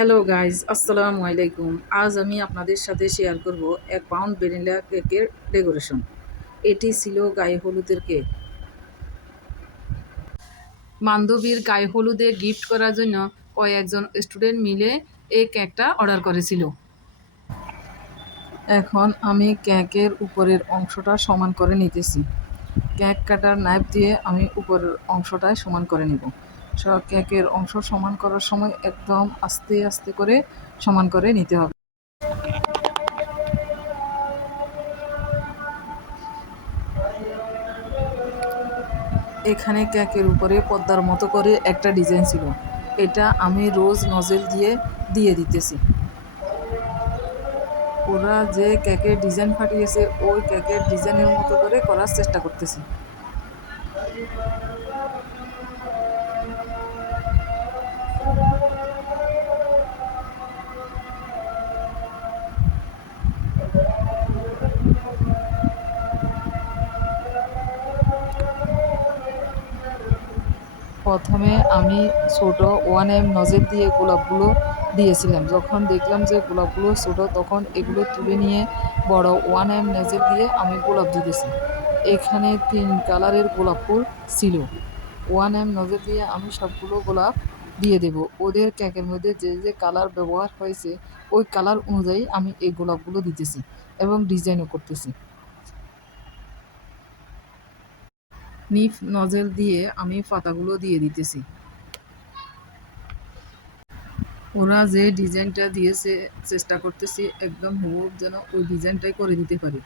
Hello guys, আসসালামু আলাইকুম। আজ আমি আপনাদের সাথে শেয়ার করব 1 পাউন্ড ভ্যানিলা কেকের ডেকোরেশন। এটি ছিল গায়ে হলুদের কেক। বান্ধবীর গায়ে হলুদে গিফট করার জন্য কয়েকজন স্টুডেন্ট মিলে এই কেকটা অর্ডার করেছিল। এখন আমি কেকের উপরের অংশটা সমান করে নিতেছি। কেক কাটার নাইফ দিয়ে আমি উপরের অংশটা সমান করে নিব। কেকের অংশ সমান করার সময় একদম আস্তে আস্তে করে সমান করে নিতে হবে। এখানে কেকের উপরে পর্দার মতো করে একটা ডিজাইন ছিল, এটা আমি রোজ নজেল দিয়ে দিয়ে দিতেছি। ওরা যে কেকের ডিজাইন ফাটিয়েছে ওই কেকের ডিজাইনের মতো করে করার চেষ্টা করতেছি। প্রথমে আমি ছোট 1 mm নজেল দিয়ে গোলাপগুলো দিয়েছিলাম। যখন দেখলাম যে গোলাপগুলো ছোট তখন এগুলো তুলে নিয়ে বড় 1 mm নজেল দিয়ে আমি গোলাপ দিতেছি। এখানে 3 কালারের গোলাপ ফুল ছিল। 1 mm নজেল দিয়ে আমি সবগুলো গোলাপ দিয়ে দেব। ওদের কেকের মধ্যে যে যে কালার ব্যবহার হয়েছে ওই কালার অনুযায়ী আমি এই গোলাপগুলো দিতেছি এবং ডিজাইনও করতেছি। নিফ নজেল দিয়ে আমি পাতাগুলো দিয়ে দিতেছি। ওরা যে ডিজাইনটা দিয়েছে চেষ্টা করতেছি একদম হুবহু যেন ওই ডিজাইনটাই করে দিতে পারি।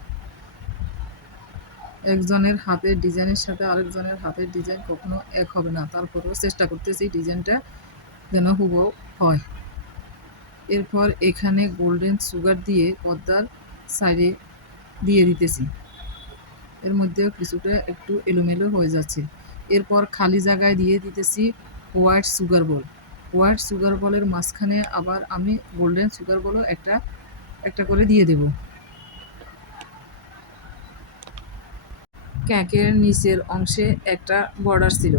একজনের হাতের ডিজাইনের সাথে আরেকজনের হাতের ডিজাইন কখনো এক হবে না, তারপরেও চেষ্টা করতেছি ডিজাইনটা যেন হুবহু হয়। এরপর এখানে গোল্ডেন সুগার দিয়ে পর্দার সাইডে দিয়ে দিতেছি। এর মধ্যেও কিছুটা একটু এলোমেলো হয়ে যাচ্ছে। এরপর খালি জায়গায় দিয়ে দিতেছি white sugar ball. White sugar বলের মাঝখানে আবার আমি গোল্ডেন সুগার বলও একটা একটা করে দিয়ে দেব। কেকের নিচের অংশে একটা বর্ডার ছিল,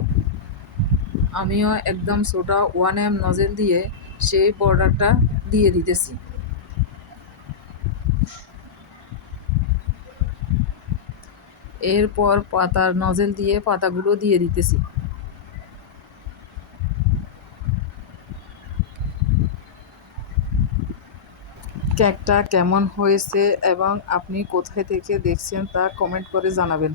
আমিও একদম ছোট 1 mm নজেল দিয়ে সেই বর্ডারটা দিয়ে দিতেছি। এরপর পাতার নজেল দিয়ে পাতাগুলো দিয়ে দিতেছি। কেকটা কেমন হয়েছে এবং আপনি কোথায় থেকে দেখছেন তা কমেন্ট করে জানাবেন।